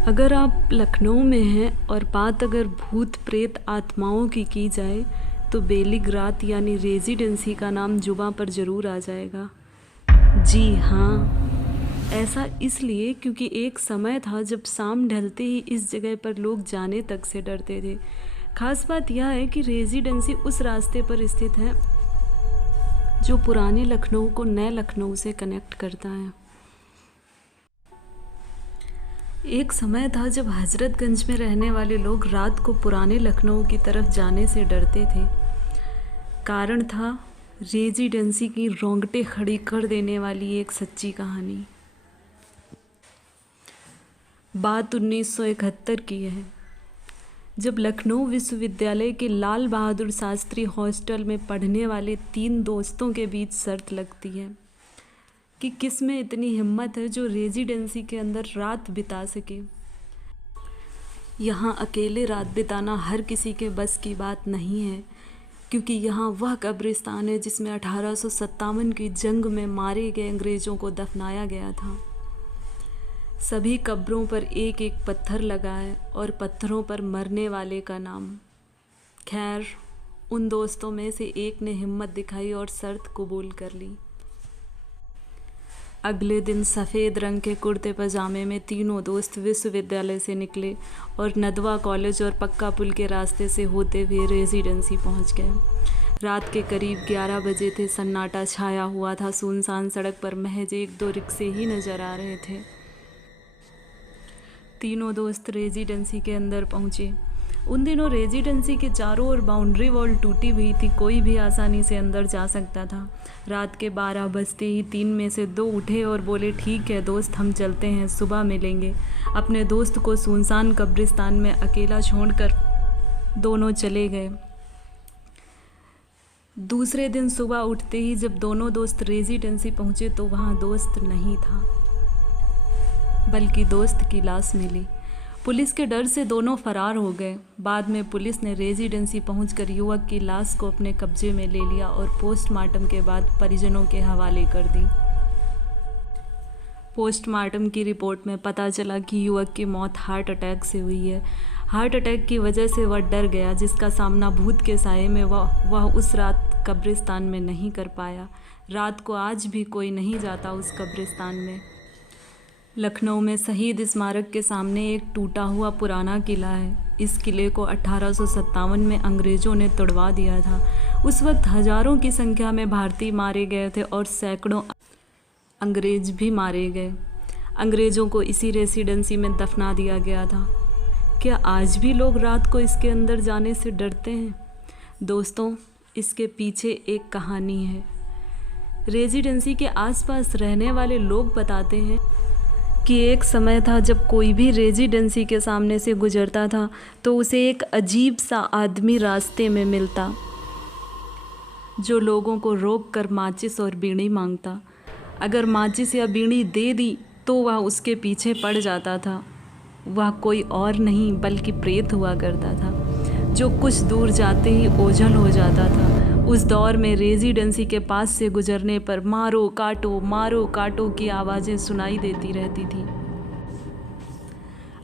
अगर आप लखनऊ में हैं और बात अगर भूत प्रेत आत्माओं की जाए तो बेलीग्रात यानी रेजिडेंसी का नाम जुबां पर ज़रूर आ जाएगा। जी हाँ, ऐसा इसलिए क्योंकि एक समय था जब शाम ढलते ही इस जगह पर लोग जाने तक से डरते थे। खास बात यह है कि रेजिडेंसी उस रास्ते पर स्थित है जो पुराने लखनऊ को नए लखनऊ से कनेक्ट करता है। एक समय था जब हजरतगंज में रहने वाले लोग रात को पुराने लखनऊ की तरफ जाने से डरते थे। कारण था रेजिडेंसी की रोंगटे खड़ी कर देने वाली एक सच्ची कहानी। बात 1971 की है, जब लखनऊ विश्वविद्यालय के लाल बहादुर शास्त्री हॉस्टल में पढ़ने वाले 3 दोस्तों के बीच शर्त लगती है कि किस में इतनी हिम्मत है जो रेजिडेंसी के अंदर रात बिता सके। यहाँ अकेले रात बिताना हर किसी के बस की बात नहीं है, क्योंकि यहाँ वह कब्रिस्तान है जिसमें 1857 की जंग में मारे गए अंग्रेज़ों को दफनाया गया था। सभी कब्रों पर एक एक पत्थर लगा है और पत्थरों पर मरने वाले का नाम। खैर, उन दोस्तों में से एक ने हिम्मत दिखाई और शर्त कबूल कर ली। अगले दिन सफ़ेद रंग के कुर्ते पजामे में तीनों दोस्त विश्वविद्यालय से निकले और नदवा कॉलेज और पक्का पुल के रास्ते से होते हुए रेजिडेंसी पहुंच गए। रात के करीब 11 बजे थे। सन्नाटा छाया हुआ था। सुनसान सड़क पर महज 1-2 रिक्शे ही नज़र आ रहे थे। तीनों दोस्त रेजिडेंसी के अंदर पहुँचे। उन दिनों रेजिडेंसी के चारों ओर बाउंड्री वॉल टूटी हुई थी, कोई भी आसानी से अंदर जा सकता था। रात के 12 बजते ही 3 में से 2 उठे और बोले, ठीक है दोस्त, हम चलते हैं, सुबह मिलेंगे। अपने दोस्त को सुनसान कब्रिस्तान में अकेला छोड़कर दोनों चले गए। दूसरे दिन सुबह उठते ही जब दोनों दोस्त रेजिडेंसी पहुँचे तो वहाँ दोस्त नहीं था, बल्कि दोस्त की लाश मिली। पुलिस के डर से दोनों फरार हो गए। बाद में पुलिस ने रेजिडेंसी पहुंचकर युवक की लाश को अपने कब्जे में ले लिया और पोस्टमार्टम के बाद परिजनों के हवाले कर दी। पोस्टमार्टम की रिपोर्ट में पता चला कि युवक की मौत हार्ट अटैक से हुई है। हार्ट अटैक की वजह से वह डर गया, जिसका सामना भूत के साये में वह उस रात कब्रिस्तान में नहीं कर पाया। रात को आज भी कोई नहीं जाता उस कब्रिस्तान में। लखनऊ में शहीद स्मारक के सामने एक टूटा हुआ पुराना किला है। इस किले को 1857 में अंग्रेज़ों ने तोड़वा दिया था। उस वक्त हज़ारों की संख्या में भारतीय मारे गए थे और सैकड़ों अंग्रेज़ भी मारे गए। अंग्रेज़ों को इसी रेजिडेंसी में दफना दिया गया था। क्या आज भी लोग रात को इसके अंदर जाने से डरते हैं? दोस्तों, इसके पीछे एक कहानी है। रेजिडेंसी के आसपास रहने वाले लोग बताते हैं कि एक समय था जब कोई भी रेजिडेंसी के सामने से गुजरता था तो उसे एक अजीब सा आदमी रास्ते में मिलता, जो लोगों को रोक कर माचिस और बीड़ी मांगता। अगर माचिस या बीड़ी दे दी तो वह उसके पीछे पड़ जाता था। वह कोई और नहीं बल्कि प्रेत हुआ करता था, जो कुछ दूर जाते ही ओझल हो जाता था। उस दौर में रेजिडेंसी के पास से गुजरने पर मारो काटो की आवाज़ें सुनाई देती रहती थी।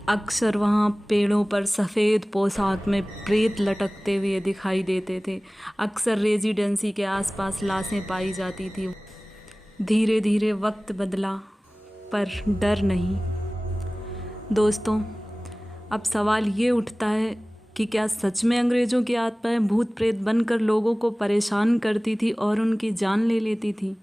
अक्सर वहाँ पेड़ों पर सफ़ेद पोशाक में प्रेत लटकते हुए दिखाई देते थे। अक्सर रेजिडेंसी के आसपास लाशें पाई जाती थी। धीरे धीरे वक्त बदला, पर डर नहीं। दोस्तों, अब सवाल ये उठता है कि क्या सच में अंग्रेज़ों की आत्माएं भूत प्रेत बनकर लोगों को परेशान करती थी और उनकी जान ले लेती थी?